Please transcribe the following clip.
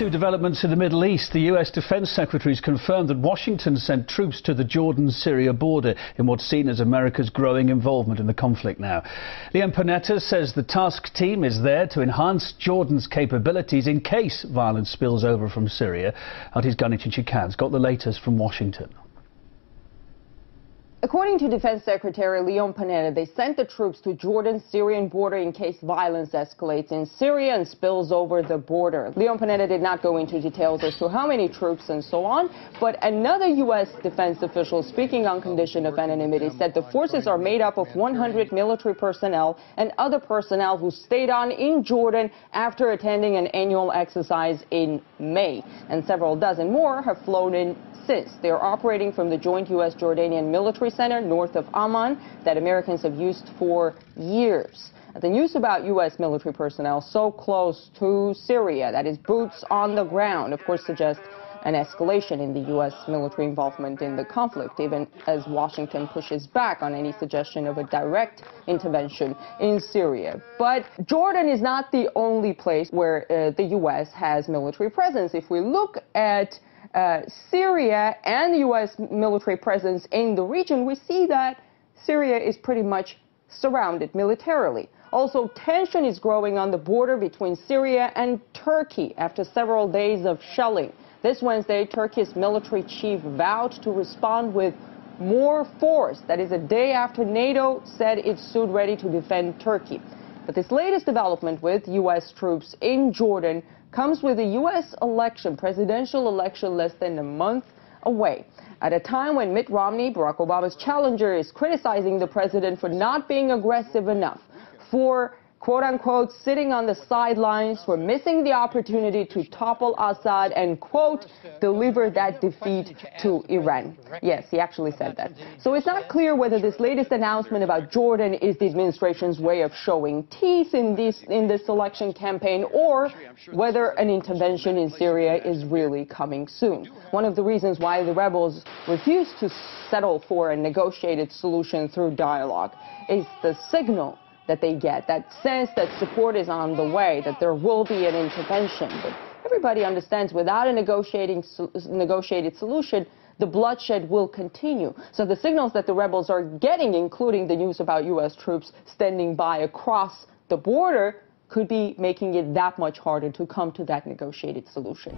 To developments in the Middle East, the U.S. Defense Secretary has confirmed that Washington sent troops to the Jordan-Syria border in what's seen as America's growing involvement in the conflict now. Leon Panetta says the task team is there to enhance Jordan's capabilities in case violence spills over from Syria. Artie's Gunich in Chicago's got the latest from Washington. According to Defense Secretary Leon Panetta, they sent the troops to Jordan-Syrian border in case violence escalates in Syria and spills over the border. Leon Panetta did not go into details as to how many troops and so on, but another U.S. defense official speaking on condition of anonymity said the forces are made up of 100 military personnel and other personnel who stayed on in Jordan after attending an annual exercise in May, and several dozen more have flown in since. They are operating from the joint U.S.-Jordanian military center north of Amman that Americans have used for years. The news about U.S. military personnel so close to Syria, that is boots on the ground, of course suggests an escalation in the U.S. military involvement in the conflict, even as Washington pushes back on any suggestion of a direct intervention in Syria. But Jordan is not the only place where the U.S. has military presence. If we look at Syria and the U.S. military presence in the region, we see that Syria is pretty much surrounded militarily. Also, tension is growing on the border between Syria and Turkey after several days of shelling. This Wednesday, Turkey's military chief vowed to respond with more force. That is a day after NATO said it stood ready to defend Turkey. But this latest development with U.S. troops in Jordan comes with a U.S. presidential election less than a month away, at a time when Mitt Romney, Barack Obama's challenger, is criticizing the president for not being aggressive enough, for quote-unquote sitting on the sidelines, for missing the opportunity to topple Assad and, quote, deliver that defeat to Iran. Yes, he actually said that. So it's not clear whether this latest announcement about Jordan is the administration's way of showing teeth in this election campaign, or whether an intervention in Syria is really coming soon. One of the reasons why the rebels refuse to settle for a negotiated solution through dialogue is the signal that they get, that sense that support is on the way, that there will be an intervention. But everybody understands without a negotiated solution, the bloodshed will continue. So the signals that the rebels are getting, including the news about U.S. troops standing by across the border, could be making it that much harder to come to that negotiated solution.